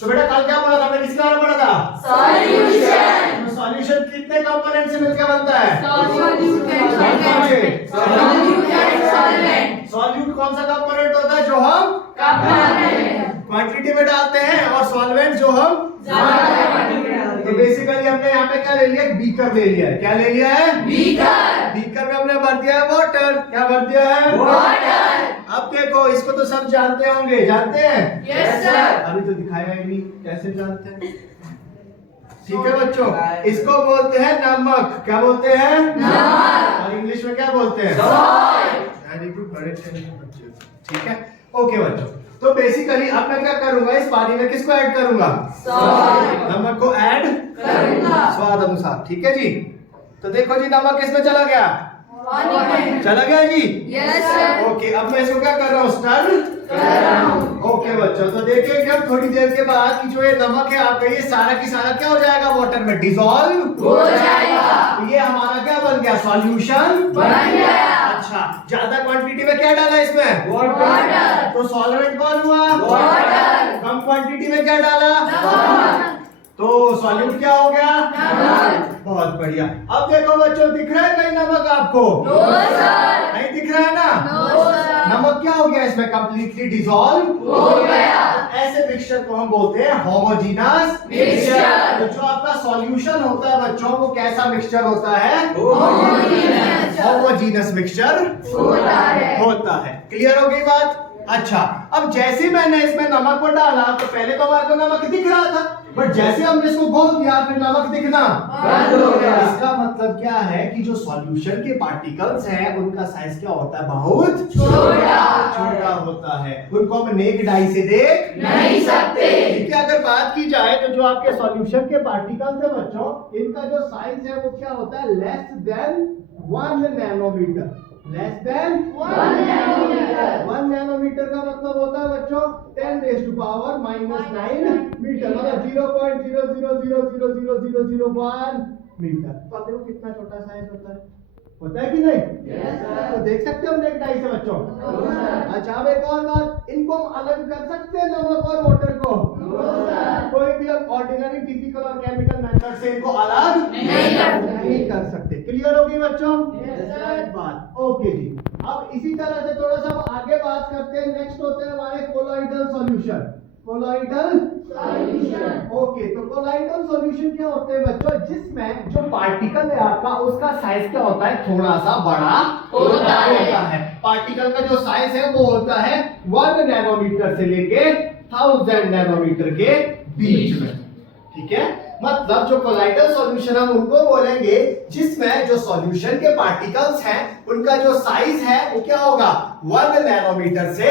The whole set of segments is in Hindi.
तो बेटा कल क्या पढ़ा था, हमने किसके बारे में पढ़ा था? सॉल्यूशन। तो सॉल्यूशन कितने कंपोनेंट से मिलकर बनता है? सॉल्यूट कौन सा कंपोनेंट होता है जो हम क्वांटिटी में डालते हैं, और सॉल्वेंट जो हम तो बेसिकली हमने यहाँ पे क्या ले लिया, बीकर ले लिया है। क्या ले लिया है? बीकर में हमने भर दिया है वाटर। क्या भर दिया है? वाटर। अब देखो इसको तो सब जानते होंगे, जानते हैं? Yes sir. अभी तो दिखाया ही नहीं, कैसे जानते हैं? ठीक है बच्चों, इसको बोलते हैं नमक। क्या बोलते हैं? नमक। और इंग्लिश में क्या बोलते हैं? सॉल्ट। वेरी गुड, बड़े इंटेलिजेंट बच्चे। ठीक है, ओके बच्चों। तो बेसिकली अब मैं क्या करूंगा, इस पानी में किसको ऐड करूंगा? सॉल्ट। नमक को ऐड करूंगा स्वाद अनुसार। ठीक है जी। तो देखो जी, नमक किसमें चला गया? चला गया जी। Yes sir. ओके, अब मैं इसको क्या कर रहा हूँ? स्टर कर रहा हूँ। ओके बच्चों, तो देखिए अब थोड़ी देर के बाद कि जो ये नमक है आपका, ये सारा की सारा क्या हो जाएगा? वाटर में डिसॉल्व हो जाएगा। तो ये हमारा क्या बन गया? सॉल्यूशन बन गया। अच्छा, ज्यादा क्वांटिटी में क्या डाला इसमें? वाटर। तो सॉल्वेंट कौन हुआ? वाटर। कम क्वांटिटी में क्या डाला? नमक। तो सॉल्यूट क्या हो गया? नमक। बहुत बढ़िया। अब देखो बच्चों, दिख रहा है कहीं नमक आपको? No sir. नहीं दिख रहा है ना? No sir. नमक क्या हो गया इसमें? कंप्लीटली डिसॉल्व हो गया। ऐसे मिक्सचर को हम बोलते हैं होमोजीनस मिक्सचर। तो जो आपका सॉल्यूशन होता है बच्चों, वो कैसा मिक्सचर होता है? होमोजीनस मिक्सचर होता है। क्लियर हो गई बात? अच्छा, अब जैसे मैंने इसमें नमक को डाला तो पहले तो हमारे को नमक दिख रहा था, बट जैसे हमने इसको घोल दिया फिर नमक दिखना बंद हो गया। इसका मतलब क्या है कि जो सॉल्यूशन के पार्टिकल्स हैं उनका साइज क्या होता है? बहुत छोटा होता है। उनको हम नेक्ड आई से देख नहीं सकते। ठीक है। अगर बात की जाए तो जो आपके सॉल्यूशन के पार्टिकल्स है बच्चों, इनका जो साइज है वो क्या होता है? Less than 1 nanometre. Less than 1 nanometre. 1 nanometre का मतलब होता है बच्चों 10⁻⁻⁹ मीटर, मतलब 0.00000001 मीटर। तो आप देखो कितना छोटा साइज होता है कि नहीं? Yes, sir. तो देख सकते हो नेक्ड आई से बच्चों? No, sir. अच्छा, अब एक और बात, इनको हम अलग कर सकते हैं नमक और वाटर को? No, sir. कोई भी हम ऑर्डिनरी फिजिकल और केमिकल मेथड से इनको अलग नहीं कर सकते। क्लियर हो गई बच्चों? Yes, sir. बात ओके जी। अब इसी तरह से थोड़ा सा हम आगे बात करते हैं। नेक्स्ट होते हैं हमारे colloidal solution. Colloidal solution. Okay, तो कोलॉइडल सॉल्यूशन क्या होते हैं बच्चों? जिसमें जो पार्टिकल है आपका, उसका साइज क्या होता है? थोड़ा सा बड़ा होता है। पार्टिकल का जो साइज है वो होता है 1 नैनोमीटर से लेके 1000 नैनोमीटर के बीच में। ठीक है, मतलब जो कोलॉइडल सॉल्यूशन हम उनको बोलेंगे जिसमें जो सॉल्यूशन के पार्टिकल्स हैं उनका जो साइज है वो क्या होगा? 1 नैनोमीटर से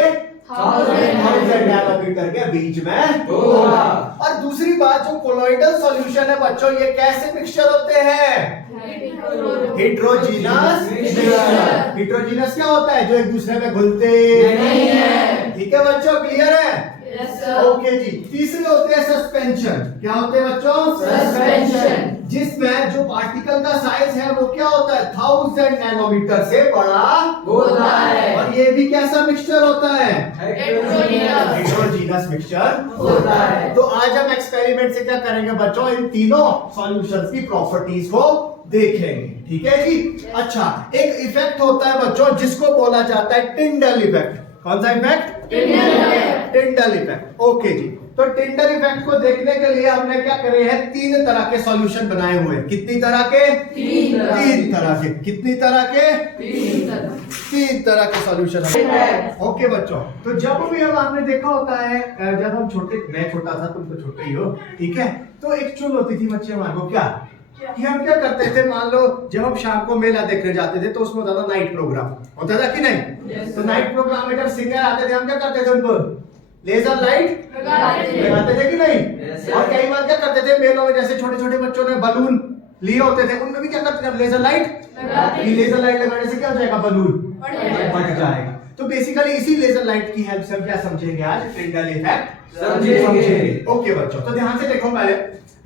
1000 नैनोमीटर के बीच में होगा। और दूसरी बात, जो कोलॉइडल सॉल्यूशन है बच्चों, ये कैसे मिक्सचर होते हैं? Heterogeneous mixture. हेट्रोजीनस क्या होता है? जो एक दूसरे में घुलते नहीं है। ठीक है बच्चों, क्लियर है? Yes, sir. ओके जी। तीसरे होते हैं सस्पेंशन। क्या होते हैं बच्चों? सस्पेंशन। जिसमें जो पार्टिकल का साइज है वो क्या होता है? 1000 नैनोमीटर से बड़ा होता है। और ये भी कैसा मिक्सचर होता है? हेट्रोजीनस हेट्रोजीनस मिक्सचर होता है। तो आज हम एक्सपेरिमेंट से क्या करेंगे बच्चों? इन तीनों सॉल्यूशंस की प्रॉपर्टीज को देखेंगे। ठीक है जी। अच्छा, एक इफेक्ट होता है बच्चों जिसको बोला जाता है टिंडल इफेक्ट। कौन सा इफेक्ट? Tyndall effect. ओके जी। तो टिंडल इफेक्ट को देखने के लिए हमने क्या करे हैं? 3 तरह के सॉल्यूशन बनाए हुए हैं। कितनी तरह के? 3 तरह के। कितनी तरह के? 3 तरह के सॉल्यूशन। ओके बच्चों, तो जब भी हम आपने देखा होता है, जब हम छोटे, मैं छोटा था तुम तो छोटे ही हो, ठीक है, तो एक चुल होती थी बच्चे हमारे को, क्या कि हम क्या करते थे? मान लो जब हम शाम को मेला देखने जाते थे तो उसमें होता था नाइट प्रोग्राम, होता था कि नहीं? Yes, तो नाइट प्रोग्राम में जब सिंगर आते थे हम क्या करते थे? उनको लेजर लाइट लगाते थे कि नहीं? Yes, और कई बार क्या करते थे मेलों में, जैसे छोटे छोटे बच्चों ने बलून लिए होते थे, उनमें भी क्या करते थे? Laser light. लेजर लाइट लगाने से क्या हो जाएगा? बलून फट जाएगा। तो बेसिकली इसी लेजर लाइट की हेल्प से हम क्या समझेंगे आज, टिंडल इफेक्ट समझेंगे। ओके बच्चों, तो ध्यान से देखो, पहले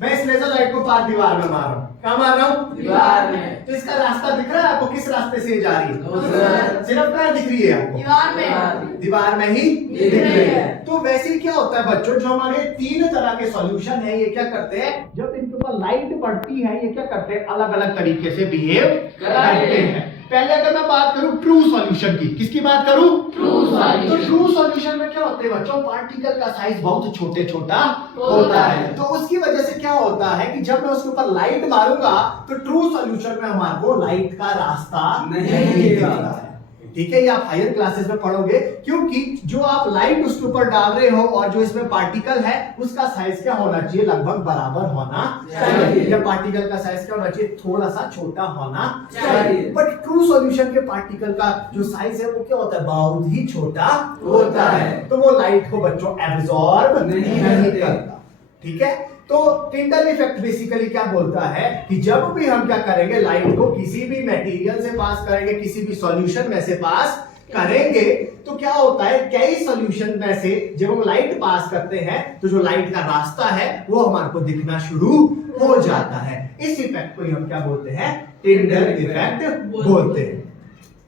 मैं इस लेजर लाइट को पार दीवार में मार रहा हूँ, क्या मार रहा हूँ, दीवार में। तो इसका रास्ता दिख रहा है आपको, किस रास्ते से ये जा रही नो है, सर। सिर्फ कहाँ दिख रही है आपको, दीवार में। दीवार में ही दिख रही है। तो वैसे ही क्या होता है बच्चों, जो हमारे तीन तरह के सॉल्यूशन है, ये क्या करते हैं, जब इनके ऊपर लाइट पड़ती है, ये क्या करते हैं, अलग अलग तरीके से बिहेव करते हैं। पहले अगर मैं बात करूं ट्रू सॉल्यूशन की, किसकी बात करूं, ट्रू सॉल्यूशन। तो ट्रू सॉल्यूशन में क्या होते हैं बच्चों, पार्टिकल का साइज बहुत छोटे छोटा होता है। तो उसकी वजह से क्या होता है कि जब मैं उसके ऊपर लाइट मारूंगा तो ट्रू सॉल्यूशन में हमारे को लाइट का रास्ता नहीं दिखता है। ठीक है, ये आप हायर क्लासेस में पढ़ोगे, क्योंकि जो आप लाइट उसके ऊपर डाल रहे हो और जो इसमें पार्टिकल है उसका साइज क्या होना चाहिए, लगभग बराबर होना चाहिए। या पार्टिकल का साइज क्या होना चाहिए, थोड़ा सा छोटा होना चाहिए। बट ट्रू सॉल्यूशन के पार्टिकल का जो साइज है वो क्या होता है, बहुत ही छोटा होता है, तो वो लाइट को बच्चों एब्जॉर्ब नहीं करता। ठीक है, तो टिंडल इफेक्ट बेसिकली क्या बोलता है कि जब भी हम क्या करेंगे, लाइट को किसी भी मटेरियल से पास करेंगे, किसी भी सॉल्यूशन में से पास करेंगे, तो क्या होता है, कई सॉल्यूशन में से जब हम लाइट पास करते हैं तो जो लाइट का रास्ता है वो हमारे को दिखना शुरू हो जाता है। इस इफेक्ट को ही हम क्या बोलते हैं, टिंडल इफेक्ट बोलते हैं।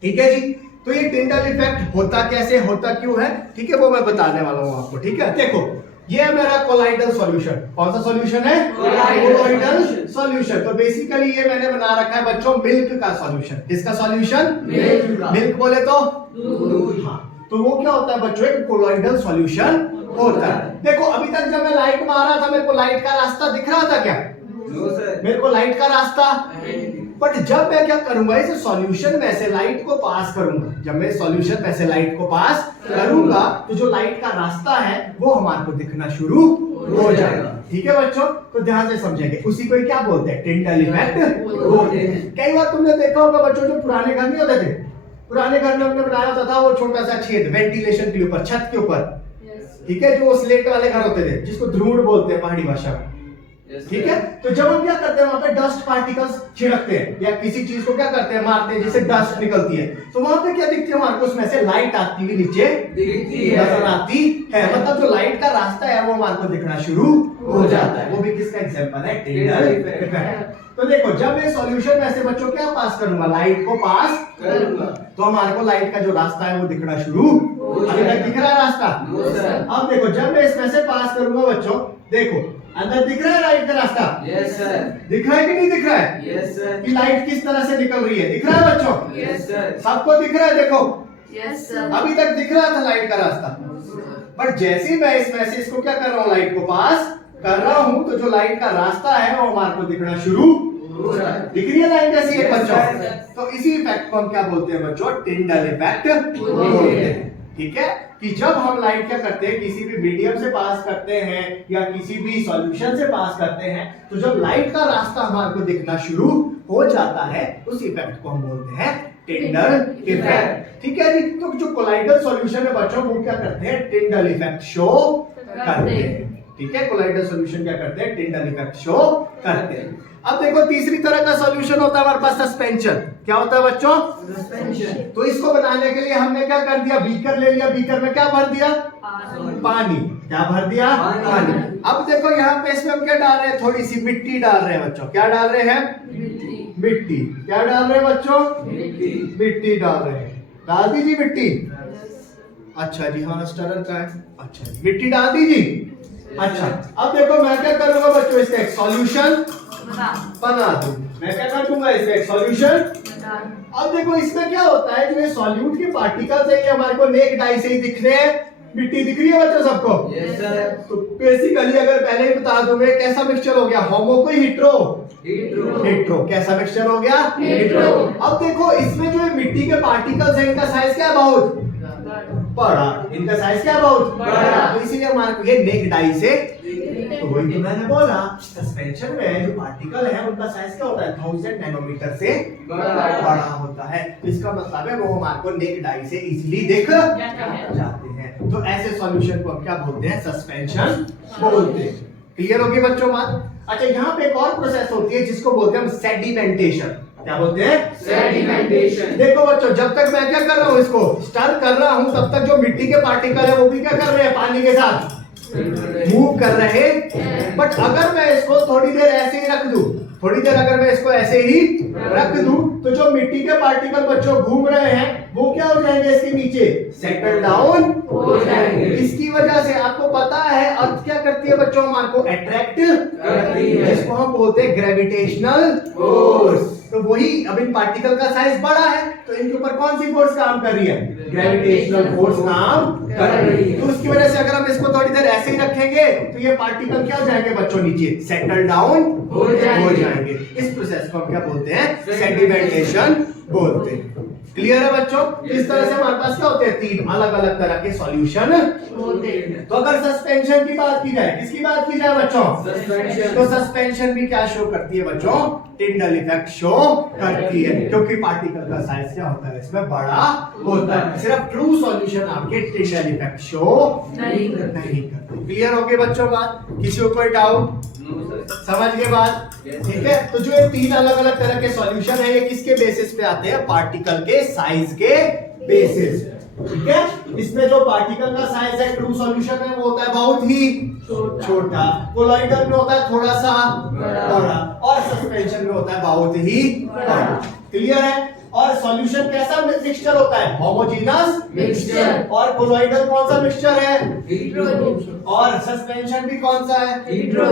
ठीक है जी, तो ये टिंडल इफेक्ट होता कैसे, होता क्यों है, ठीक है, वो मैं बताने वाला हूं आपको। ठीक है, देखो ये है मेरा कोलाइडल सॉल्यूशन। कौन सा सॉल्यूशन है, कोलाइडल सॉल्यूशन। तो बेसिकली ये मैंने बना रखा है बच्चों मिल्क का सॉल्यूशन। किसका सॉल्यूशन, मिल्क बोले तो दूध। हाँ, तो वो क्या होता है बच्चों, एक कोलाइडल सॉल्यूशन होता है। देखो अभी तक जब मैं लाइट मारा था, मेरे को लाइट का रास्ता दिख रहा था क्या, मेरे को लाइट का रास्ता, बट जब मैं क्या करूंगा, इस सॉल्यूशन में से लाइट को पास करूंगा, जब मैं सॉल्यूशन में से लाइट को पास करूंगा तो जो लाइट का रास्ता है वो हमारे को दिखना शुरू हो जाएगा। ठीक है बच्चों, तो ध्यान से समझेंगे, उसी को क्या बोलते हैं, टिंडल इफेक्ट बोलते हैं। कई बार तुमने देखा होगा बच्चों, जो पुराने घर नहीं होते थे, पुराने घर में हमने बनाया होता था वो छोटा सा छेद वेंटिलेशन के ऊपर, छत के ऊपर। ठीक है, जो स्लेट वाले घर होते थे, जिसको ध्रुव बोलते हैं पहाड़ी भाषा में। ठीक है, तो जब हम क्या करते हैं, वहां पे डस्ट पार्टिकल्स छिड़कते हैं या किसी चीज को क्या करते हैं, मारते हैं, जिससे डस्ट निकलती है, तो वहां पे क्या दिखती है हमारे को, उसमें से लाइट आती हुई नीचे दिखती है, नजर आती है। मतलब जो लाइट का रास्ता है वो हमारे को दिखना शुरू हो जाता है। वो भी किसका एग्जांपल है, टिंडल इफेक्ट। तो देखो जब मैं सॉल्यूशन में से बच्चों क्या पास करूंगा, लाइट को पास करूंगा, तो हमारे को लाइट का जो रास्ता है वो दिखना शुरू, अभी तक दिख रहा है रास्ता। अब देखो जब मैं इसमें से पास करूंगा बच्चों, देखो अंदर दिख रहा है लाइट का रास्ता, यस सर। दिख रहा है कि नहीं दिख रहा है, यस सर। कि लाइट किस तरह से निकल रही है, दिख रहा है बच्चों, यस सर। सबको दिख रहा है, देखो यस सर। अभी तक दिख रहा था लाइट का रास्ता, बट जैसे ही मैं इस मैसेज को क्या कर रहा हूँ, लाइट को पास कर रहा हूँ, तो जो लाइट का रास्ता है वो हमारे को दिखना शुरू दिख रही है, लाइट ऐसी है बच्चों। तो इसी इफेक्ट को हम क्या बोलते हैं बच्चों, टिंडल इफेक्ट बोलते हैं। ठीक है, कि जब हम लाइट क्या करते हैं, किसी भी मीडियम से पास करते हैं या किसी भी सॉल्यूशन से पास करते हैं, तो जब लाइट का रास्ता हमारे को दिखना शुरू हो जाता है, उस इफेक्ट को हम बोलते हैं टिंडल इफेक्ट। ठीक है जी, तो जो कोलाइडल सॉल्यूशन है बच्चों, वो क्या करते हैं, टिंडल इफेक्ट शो करते हैं। ठीक है, कोलाइडल सॉल्यूशन क्या करते हैं, टिंडल इफेक्ट शो करते हैं। अब देखो तीसरी तरह का सॉल्यूशन होता है हमारे पास सस्पेंशन। क्या होता है बच्चों, सस्पेंशन। तो इसको बनाने के लिए हमने क्या कर दिया, बीकर ले लिया, बीकर में क्या भर दिया, पानी। क्या भर दिया, पानी। अब देखो यहाँ पे इसमें हम क्या डाल रहे हैं, थोड़ी सी मिट्टी डाल रहे हैं बच्चों। क्या डाल रहे हैं, मिट्टी। क्या डाल रहे हैं बच्चों, मिट्टी डाल रहे हैं। डाल दीजिए मिट्टी। अच्छा जी, हाँ स्टरर का है। अच्छा मिट्टी डाल दीजिए। अच्छा अब देखो मैं क्या करूंगा बच्चों, इसका एक सॉल्यूशन बना दूं। मैं क्या कर दूंगा, इसका एक सॉल्यूशन। अब देखो इसमें क्या होता है, जो ये सॉल्यूट के पार्टिकल्स है ये हमारे को नेक डाई से ही दिख रहे हैं। मिट्टी दिख रही है बच्चों सबको, यस सर। तो बेसिकली अगर पहले ही बता दूं मैं, कैसा मिक्सचर हो गया, होमो को हिट्रो। हिट्रो कैसा मिक्सचर हो गया, हिट्रो। अब देखो इसमें जो मिट्टी के पार्टिकल्स है इनका साइज क्या है, बहुत बड़ा। इनका साइज क्या बहुत बड़ा, तो इसीलिए हमारे को ये नेक डाई से, तो वही तो मैंने बोला, सस्पेंशन में जो पार्टिकल है उनका साइज क्या होता है, 1000 नैनोमीटर से बड़ा होता है। तो इसका मतलब है वो हमारे को नेक डाई से इजीली दिख जाते हैं। तो ऐसे सॉल्यूशन को हम क्या बोलते हैं, सस्पेंशन बोलते हैं। क्लियर होगी बच्चों बात। अच्छा यहाँ पे एक और प्रोसेस होती है जिसको बोलते हैं हम सेडिमेंटेशन। क्या बोलते हैं? Sedimentation. देखो बच्चों, जब तक मैं क्या कर रहा हूँ, इसको स्टर कर रहा हूँ, तब तक जो मिट्टी के पार्टिकल है वो भी क्या कर रहे हैं, पानी के साथ मूव कर रहे हैं। बट अगर मैं इसको थोड़ी देर ऐसे ही रख दूं, थोड़ी देर अगर मैं इसको ऐसे ही रख दूं, तो जो मिट्टी के पार्टिकल बच्चों घूम रहे हैं वो क्या हो जाएंगे, इसके नीचे सेटल डाउन हो जाएंगे। इसकी वजह से आपको पता है अर्थ क्या करती है बच्चों, हमारे को अट्रैक्ट करती है। जिसको हम बोलते हैं ग्रेविटेशनल फोर्स। तो वही, अब इन पार्टिकल का साइज बड़ा है तो इनके ऊपर कौन सी फोर्स काम कर रही है, ग्रेविटेशनल फोर्स काम कर रही है। तो उसकी वजह से अगर हम इसको थोड़ी देर ऐसे ही रखेंगे तो ये पार्टिकल क्या हो जाएंगे बच्चों, नीचे सेटल डाउन हो जाएंगे। इस प्रोसेस को हम क्या बोलते हैं, सेडिमेंटेशन बोलते हैं। क्लियर है बच्चों? इस तरह से हमारे पास क्या होते हैं, तीन अलग अलग तरह के सॉल्यूशन होते हैं। तो अगर सस्पेंशन की बात की जाए, किसकी बात की जाए बच्चों, Suspension. तो सस्पेंशन भी क्या शो करती है बच्चों, टिंडल इफेक्ट शो करती है, क्योंकि पार्टिकल का साइज क्या होता है इसमें बड़ा होता है। सिर्फ ट्रू सॉल्यूशन आपके टिंडल इफेक्ट शो नहीं करते। नहीं करते। क्लियर हो गई बच्चों बात? किसी को कोई डाउट? समझ गए बात? ठीक है। तो जो ये तीन अलग अलग तरह के सॉल्यूशन है, ये किसके बेसिस पे आते हैं, पार्टिकल के साइज के बेसिस। ठीक है। इसमें जो पार्टिकल का साइज है ट्रू सॉल्यूशन में वो होता है बहुत ही छोटा, कोलॉइडल में होता है थोड़ा सा बड़ा, और सस्पेंशन में होता है बहुत ही बड़ा। क्लियर है? और सॉल्यूशन कैसा मिक्सचर होता है, होमोजेनस मिक्सचर। और कोलॉइडल कौन सा मिक्सचर है, Heterogeneous. और सस्पेंशन भी कौन सा है, Heterogeneous.